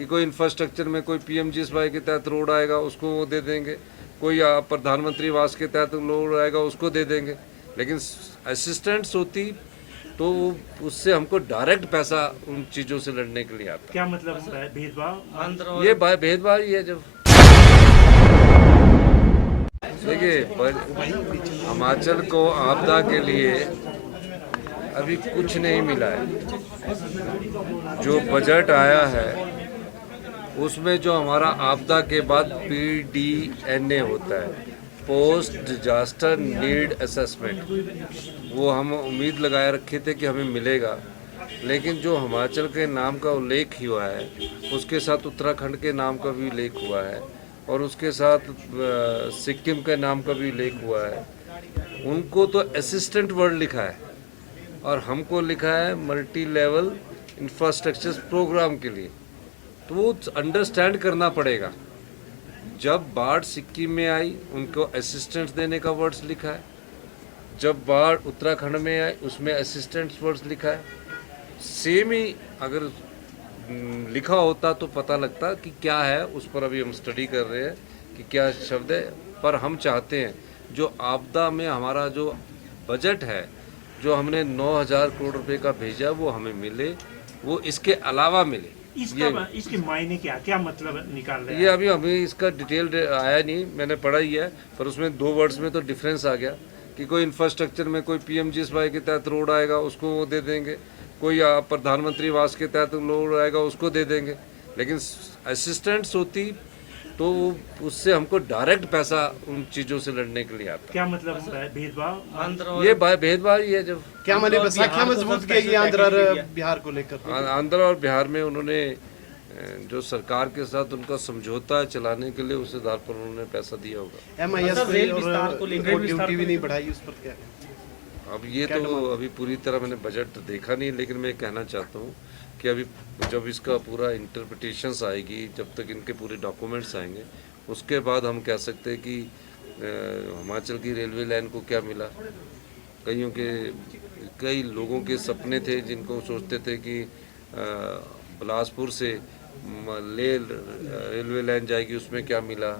कि कोई इंफ्रास्ट्रक्चर में कोई PMGSY के तहत रोड आएगा उसको वो दे देंगे, कोई प्रधानमंत्री आवास के तहत रोड आएगा उसको दे देंगे। लेकिन असिस्टेंट्स होती तो उससे हमको डायरेक्ट पैसा उन चीज़ों से लड़ने के लिए आता। क्या मतलब भेदभाव? ये भेदभाव ही है। जब देखिए हिमाचल को आपदा के लिए अभी कुछ नहीं मिला है। जो बजट आया है उसमें जो हमारा आपदा के बाद PDNA होता है, पोस्ट डिजास्टर नीड असेसमेंट, वो हम उम्मीद लगाए रखे थे कि हमें मिलेगा। लेकिन जो हिमाचल के नाम का उल्लेख हुआ है उसके साथ उत्तराखंड के नाम का भी उल्लेख हुआ है और उसके साथ सिक्किम के नाम का भी उल्लेख हुआ है। उनको तो असिस्टेंट वर्ड लिखा है और हमको लिखा है मल्टी लेवल इंफ्रास्ट्रक्चर प्रोग्राम के लिए। तो वो अंडरस्टैंड करना पड़ेगा। जब बाढ़ सिक्किम में आई उनको असिस्टेंट्स देने का वर्ड्स लिखा है, जब बाढ़ उत्तराखंड में आई उसमें असिस्टेंट्स वर्ड्स लिखा है। सेम ही अगर लिखा होता तो पता लगता कि क्या है। उस पर अभी हम स्टडी कर रहे हैं कि क्या शब्द है। पर हम चाहते हैं जो आपदा में हमारा जो बजट है, जो हमने 9,000 करोड़ रुपए का भेजा वो हमें मिले, वो इसके अलावा मिले। इसके मायने क्या मतलब निकाल रहे हैं? ये अभी इसका डिटेल आया नहीं, मैंने पढ़ा ही है, पर उसमें 2 वर्ड्स में तो डिफरेंस आ गया कि कोई इंफ्रास्ट्रक्चर में कोई PMGSY के तहत रोड आएगा उसको वो दे देंगे, कोई प्रधानमंत्री आवास के तहत रोड आएगा उसको दे देंगे। लेकिन असिस्टेंट्स होती तो उससे हमको डायरेक्ट पैसा उन चीज़ों से लड़ने के लिए आता। क्या मतलब भेदभाव? ये भेदभाव ही है। जब क्या मतलब बसाखियां मजबूत किएगी आंध्र और बिहार को लेकर? आंध्र और बिहार में उन्होंने जो सरकार के साथ उनका समझौता चलाने के लिए उस आधार पर उन्होंने पैसा दिया होगा। MIS को ड्यूटी भी नहीं बढ़ाई, उस पर क्या? अब ये तो अभी पूरी तरह मैंने बजट देखा नहीं, लेकिन मैं कहना चाहता हूँ कि अभी जब इसका पूरा इंटरप्रिटेशंस आएगी, जब तक इनके पूरे डॉक्यूमेंट्स आएंगे उसके बाद हम कह सकते हैं कि हिमाचल की रेलवे लाइन को क्या मिला। कई लोगों के सपने थे जिनको सोचते थे कि बिलासपुर से ले रेलवे लाइन जाएगी, उसमें क्या मिला।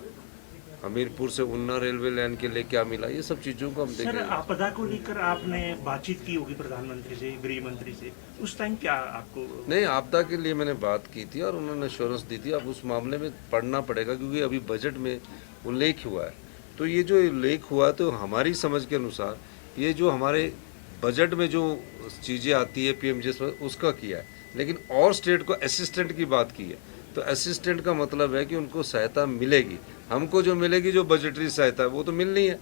हमीरपुर से उन्ना रेलवे लाइन के लिए क्या मिला। ये सब चीज़ों को हम देखेंगे। सर, आपदा को लेकर आपने बातचीत की होगी प्रधानमंत्री से, गृह मंत्री से, उस टाइम क्या आपको? नहीं, आपदा के लिए मैंने बात की थी और उन्होंने एश्योरेंस दी थी। अब उस मामले में पढ़ना पड़ेगा क्योंकि अभी बजट में उल्लेख हुआ है। तो ये जो उल्लेख हुआ तो हमारी समझ के अनुसार ये जो हमारे बजट में जो चीज़ें आती है PMGSY उसका किया है, लेकिन और स्टेट को असिस्टेंट की बात की है। तो असिस्टेंट का मतलब है कि उनको सहायता मिलेगी। हमको जो मिलेगी जो बजटरी सहायता है वो तो मिलनी है,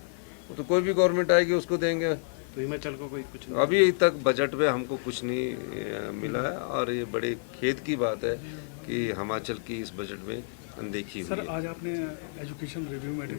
वो तो कोई भी गवर्नमेंट आएगी उसको देंगे। तो हिमाचल को कोई कुछ नहीं? अभी तक बजट में हमको कुछ नहीं मिला है और ये बड़े खेद की बात है कि हिमाचल की इस बजट में अनदेखी हुई है। सर, आज आपने एजुकेशन रिव्यू में